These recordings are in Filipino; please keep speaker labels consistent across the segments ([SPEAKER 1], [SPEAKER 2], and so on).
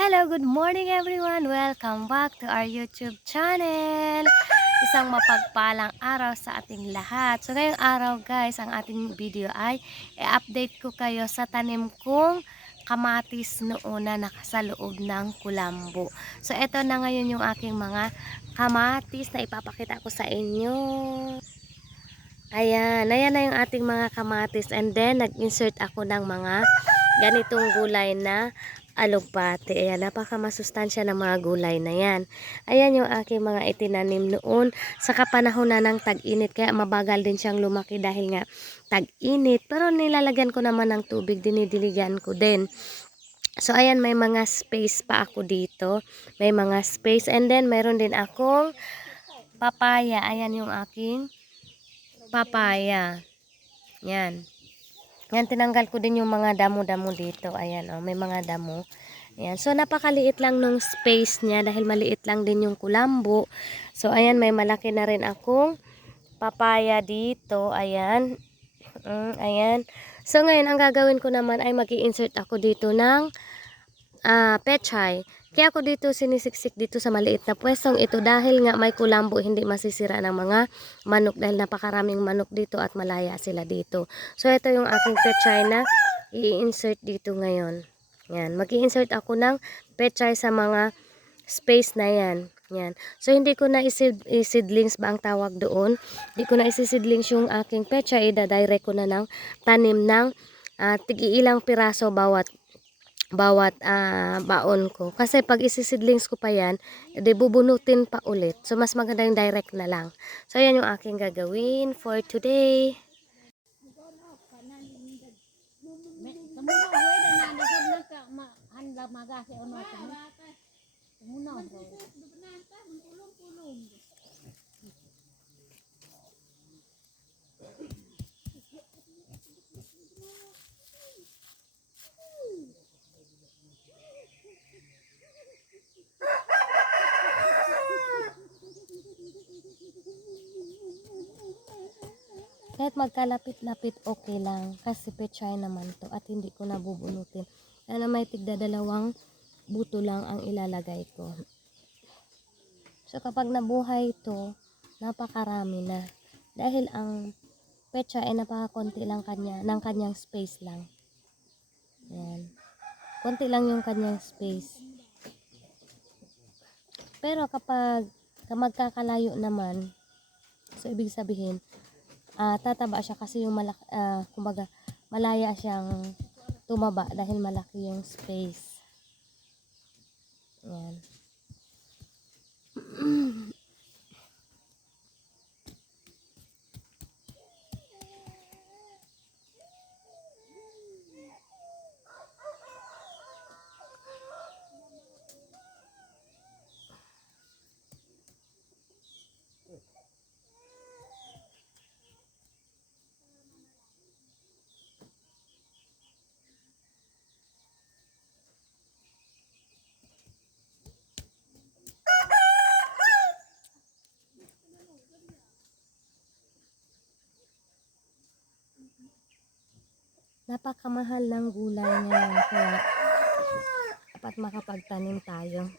[SPEAKER 1] Hello, good morning everyone! Welcome back to our YouTube channel! Isang mapagpalang araw sa ating lahat. So ngayong araw guys, ang ating video ay i-update ko kayo sa tanim kong kamatis noon na nakasaloob ng kulambo. So ito na ngayon yung aking mga kamatis na ipapakita ko sa inyo. Ayan, ayan na yung ating mga kamatis and then nag-insert ako ng mga ganitong gulay na alugbate. Ayan, napakamasustansya ng mga gulay na yan. Ayan yung aking mga itinanim noon sa kapanahon na ng tag-init. Kaya mabagal din siyang lumaki dahil nga tag-init. Pero nilalagyan ko naman ng tubig, dinidiligan ko din. So, ayan, may mga space pa ako dito. May mga space. And then, mayroon din akong papaya. Ayan yung aking papaya. Yan. Yan, tinanggal ko din yung mga damo-damo dito. Ayan, oh, may mga damo. Ayan. So, napakaliit lang nung space niya dahil maliit lang din yung kulambo. So, ayan, may malaki na rin akong papaya dito. Ayan. Mm, ayan. So, ngayon, ang gagawin ko naman ay mag insert ako dito ng uh, pechay. Kaya ako dito sinisiksik dito sa maliit na pwestong ito dahil nga may kulambo hindi masisira ng mga manok dahil napakaraming manok dito at malaya sila dito. So ito yung aking pechay na i-insert dito ngayon. Yan, mag insert ako ng pechay sa mga space na yan. Yan. So hindi ko na isid, isidlings ba ang tawag doon. Hindi ko na isisidlings yung aking pechay. Ida-direct ko na ng tanim ng uh, tigi-ilang piraso bawat bawat uh, baon ko. Kasi pag isisidlings ko pa yan, edi bubunutin pa ulit. So, mas maganda yung direct na lang. So, yan yung aking gagawin for today. Kahit magkalapit-lapit, okay lang. Kasi pechay naman to at hindi ko nabubunutin. Kaya na may tigda dalawang buto lang ang ilalagay ko. So kapag nabuhay ito, napakarami na. Dahil ang pecha ay napakakonti lang kanya, ng kanyang space lang. Yan. Konti lang yung kanyang space. Pero kapag magkakalayo naman, so ibig sabihin, uh, tataba siya kasi yung malaki, uh, kumbaga, malaya siyang tumaba dahil malaki yung space. Yan. napakamahal ng gulay ngayon kaya dapat makapagtanim tayo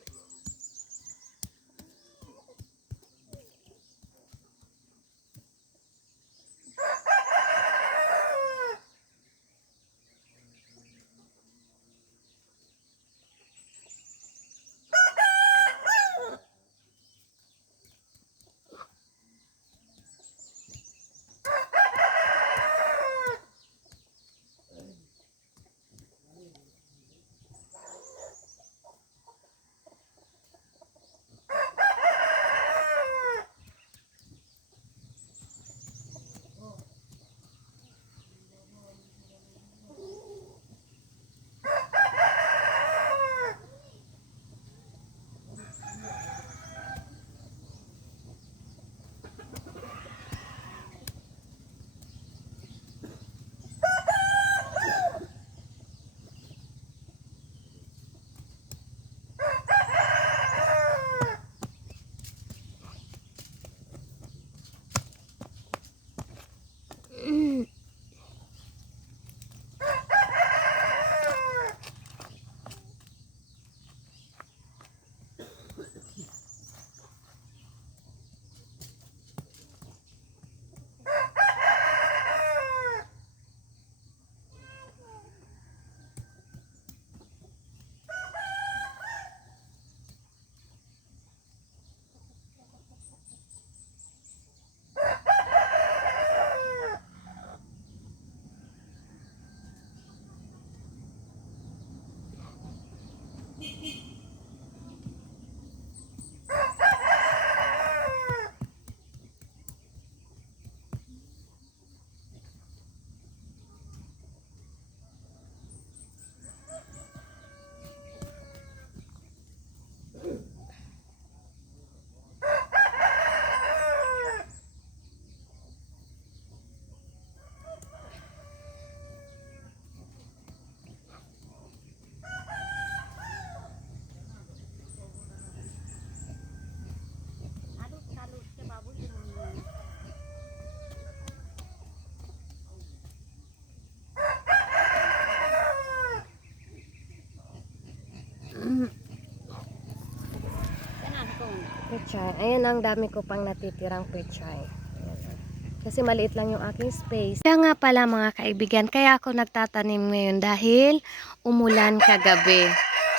[SPEAKER 1] Pechay. Ayan ang dami ko pang natitirang pechay. Ayan. Kasi maliit lang yung aking space. Kaya nga pala mga kaibigan, kaya ako nagtatanim ngayon dahil umulan kagabi.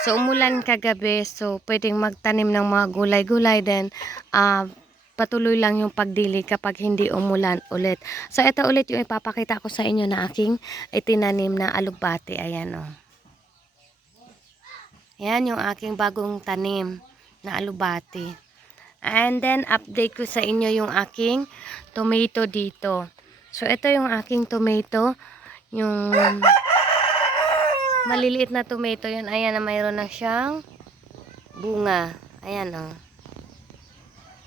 [SPEAKER 1] So umulan kagabi, so pwedeng magtanim ng mga gulay-gulay then ah, patuloy lang yung pagdilig kapag hindi umulan ulit. So ito ulit yung ipapakita ko sa inyo na aking itinanim na alugbati. Ayan o. Yan yung aking bagong tanim na alubati. And then, update ko sa inyo yung aking tomato dito. So, ito yung aking tomato. Yung maliliit na tomato yun. Ayan na mayroon na siyang bunga. Ayan o. Oh.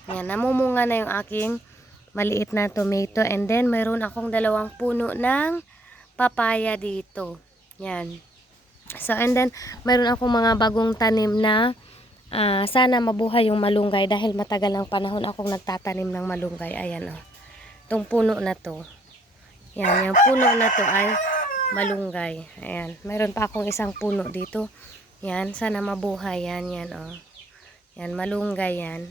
[SPEAKER 1] Ayan, namumunga na yung aking maliit na tomato. And then, mayroon akong dalawang puno ng papaya dito. Yan. So, and then, mayroon akong mga bagong tanim na ah, sana mabuhay yung malunggay dahil matagal ng panahon akong nagtatanim ng malunggay. Ayan. Oh. Itong puno na to. Yan, yung puno na to ay malunggay. Ayan. Mayroon pa akong isang puno dito. Yan, sana mabuhay yan. Yan. Oh. Yan, malunggay yan.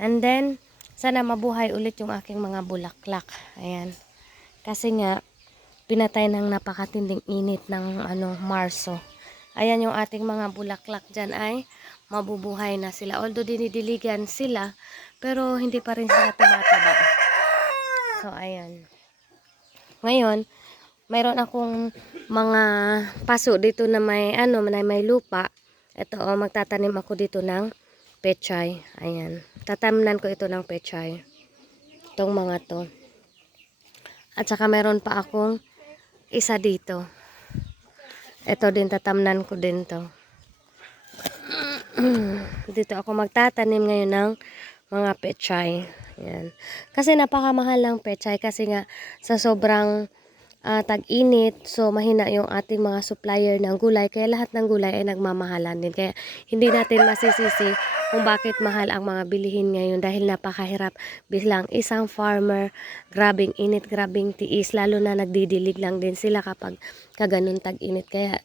[SPEAKER 1] And then, sana mabuhay ulit yung aking mga bulaklak. Ayan. Kasi nga, pinatay ng napakatinding init ng ano, Marso. Ayan yung ating mga bulaklak dyan ay mabubuhay na sila. Although dinidiligan sila, pero hindi pa rin sila tumataba. So, ayan. Ngayon, mayroon akong mga paso dito na may, ano, na may lupa. Ito, oh, magtatanim ako dito ng pechay. Ayan. Tatamnan ko ito ng pechay. Itong mga to. At saka mayroon pa akong isa dito. Ito din, tatamnan ko din to. dito ako magtatanim ngayon ng mga pechay. Yan. Kasi napakamahal ng pechay kasi nga sa sobrang ah, tag-init, so mahina yung ating mga supplier ng gulay. Kaya lahat ng gulay ay nagmamahalan din. Kaya hindi natin masisisi kung bakit mahal ang mga bilihin ngayon dahil napakahirap bilang isang farmer, grabing init, grabing tiis, lalo na nagdidilig lang din sila kapag kaganon tag-init. Kaya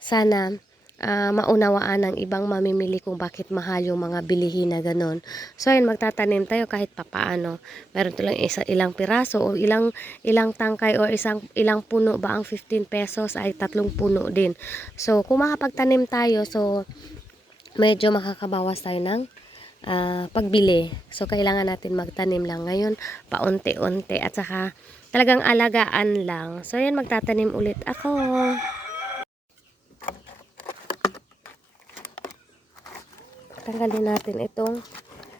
[SPEAKER 1] sana ah, maunawaan ng ibang mamimili kung bakit mahal yung mga bilihin na ganon. So ayun, magtatanim tayo kahit papaano. Meron lang isa, ilang piraso o ilang ilang tangkay o isang ilang puno ba ang 15 pesos ay tatlong puno din. So kung makapagtanim tayo, so medyo makakabawas tayo ng ah, pagbili. So kailangan natin magtanim lang ngayon paunti-unti at saka talagang alagaan lang. So ayan, magtatanim ulit ako. Tanggalin natin itong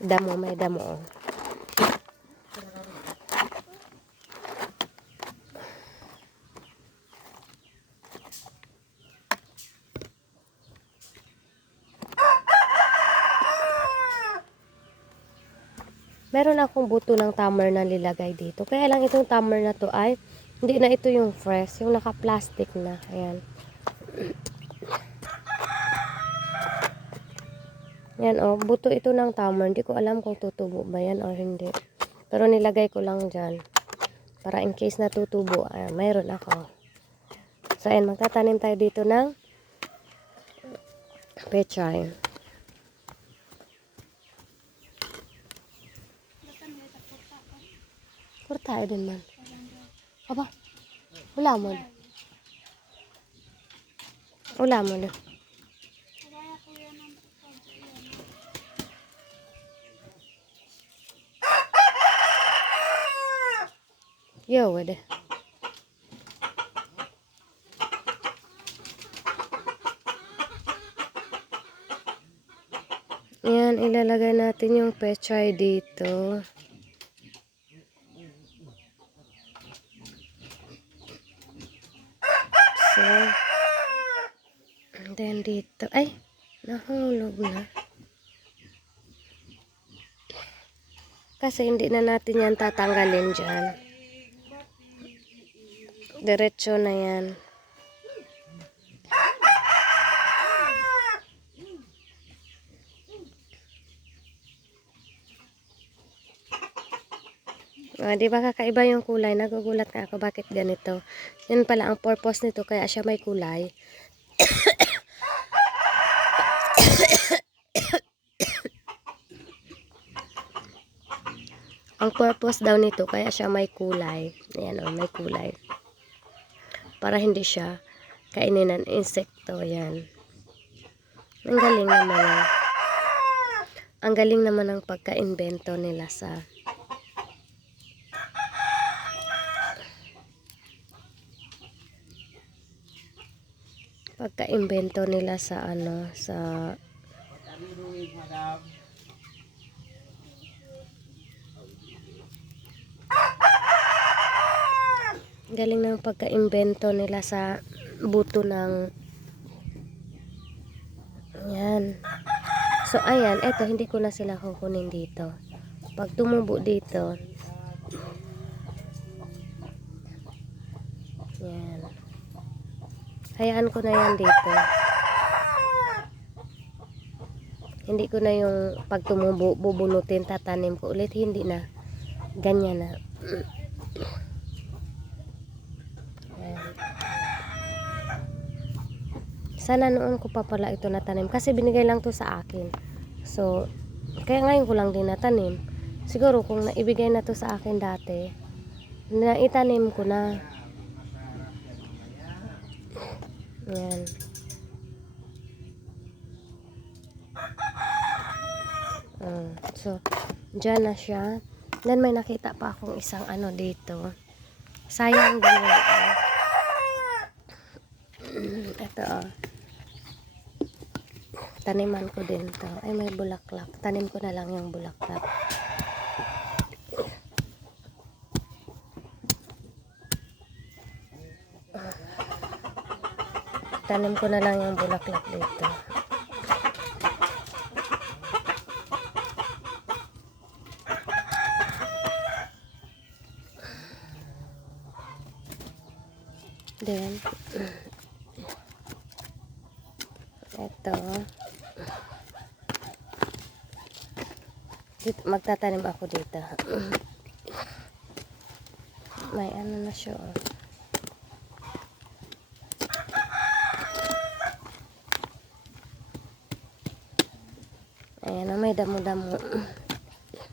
[SPEAKER 1] damo, may damo. oh. Meron akong buto ng tamar na nilagay dito. Kaya lang itong tamar na to ay hindi na ito yung fresh, yung naka-plastic na. Ayan. Yan oh, buto ito ng tamar. Hindi ko alam kung tutubo ba yan or hindi. Pero nilagay ko lang dyan. Para in case na tutubo, ah, mayroon ako. So ayan, magtatanim tayo dito ng pechay. Kurtae din man. Aba, wala mo na. Wala mo na. Yo, wede. Yan, ilalagay natin yung pechay dito. So, and then dito, ay, nahulog na. Kasi hindi na natin yan tatanggalin dyan. Diretso na yan. Ah, di ba kakaiba yung kulay? Nagugulat nga ako bakit ganito. Yun pala ang purpose nito kaya siya may kulay. Ang purpose daw nito, kaya siya may kulay. Ayan o, may kulay. Para hindi siya kainin ng insekto. Ayan. Ang galing naman. ng- Ang galing naman ng pagka-invento nila sa pagka-invento nila sa ano sa galing ng pagka-invento nila sa buto ng yan. So ayan eto hindi ko na sila kukunin dito. Pag tumubo dito yan. Hayaan ko na yan dito. Hindi ko na yung pag tumubo bubunutin tatanim ko ulit. Hindi na. Ganyan na Ayan. Sana noon ko pa pala ito natanim kasi binigay lang to sa akin. So kaya ngayon ko lang din natanim. Siguro kung naibigay na to sa akin dati na itanim ko na. Yan Mm, so dyan na siya. Then may nakita pa akong isang ano dito. Sayang din ah. Ito oh taniman ko din to. Ay may bulaklak. Tanim ko na lang yung bulaklak. Tanim ko na lang yung bulaklak dito. Then ito dito, magtatanim ako dito. May ano na siya oh. ayan oh, may damo-damo.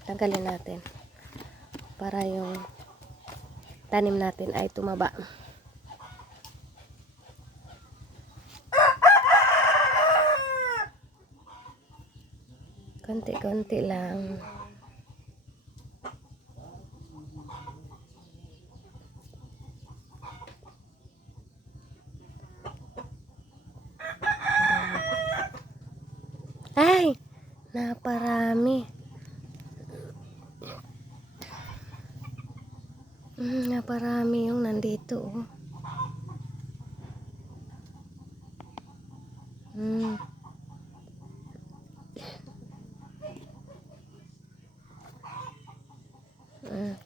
[SPEAKER 1] Tanggalin natin. Para yung tanim natin ay tumaba konti-konti lang. Ay! Naparami. Mm, naparami yung nandito oh.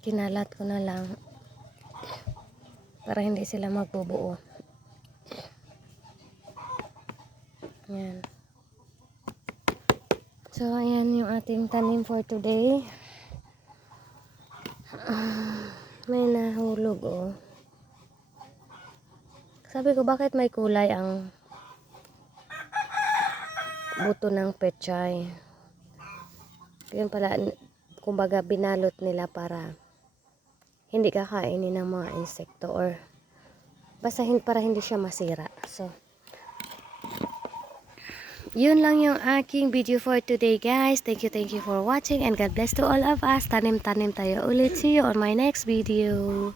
[SPEAKER 1] Kinalat ko na lang para hindi sila magbubuo. Yan. So, ayan yung ating tanim for today. Ah, may nahulog, oh. Sabi ko, bakit may kulay ang buto ng pechay? Yun pala, kumbaga binalot nila para hindi kakainin ng mga insekto or basta hin para hindi siya masira. So, yun lang yung aking video for today guys. Thank you, thank you for watching and God bless to all of us. Tanim-tanim tayo ulit. See you on my next video.